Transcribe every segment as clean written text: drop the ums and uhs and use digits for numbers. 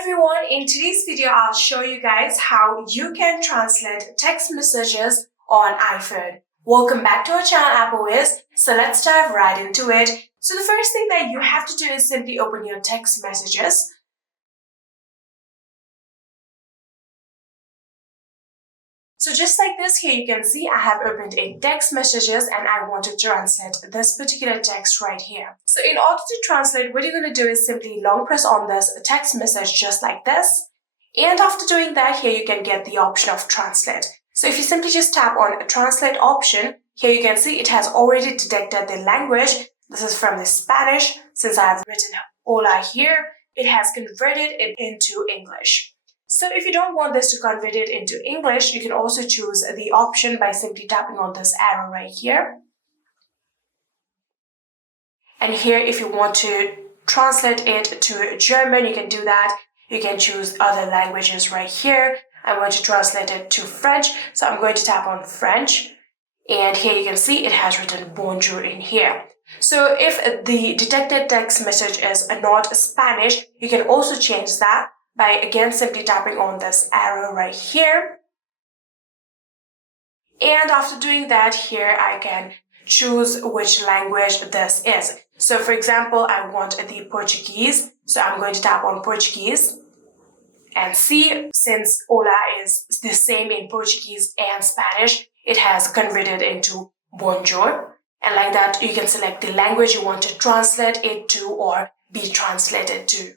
everyone, in today's video I'll show you guys how you can translate text messages on iPhone. Welcome back to our channel AppleWiz. So let's dive right into it. So the first thing that you have to do is simply open your text messages. So just like this, here you can see I have opened a text messages and I want to translate this particular text right here. So in order to translate, what you're going to do is simply long press on this text message just like this. And after doing that, here you can get the option of translate. So if you simply just tap on a translate option, here you can see it has already detected the language. This is from the Spanish. Since I have written hola here, it has converted it into English. So if you don't want this to convert it into English, you can also choose the option by simply tapping on this arrow right here. And here, if you want to translate it to German, you can do that. You can choose other languages right here. I want to translate it to French, so I'm going to tap on French. And here you can see it has written bonjour in here. So if the detected text message is not Spanish, you can also change that by again simply tapping on this arrow right here. And after doing that, here I can choose which language this is. So for example, I want the Portuguese. So I'm going to tap on Portuguese and see, since hola is the same in Portuguese and Spanish, it has converted into bonjour. And like that, you can select the language you want to translate it to or be translated to.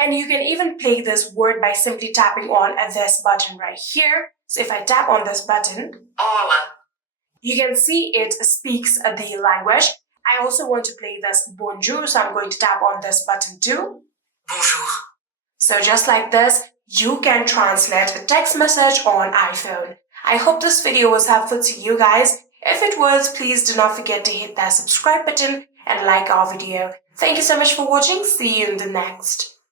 And you can even play this word by simply tapping on this button right here. So if I tap on this button, hola, you can see it speaks the language. I also want to play this bonjour, so I'm going to tap on this button too. Bonjour. So just like this, you can translate a text message on iPhone. I hope this video was helpful to you guys. If it was, please do not forget to hit that subscribe button and like our video. Thank you so much for watching. See you in the next.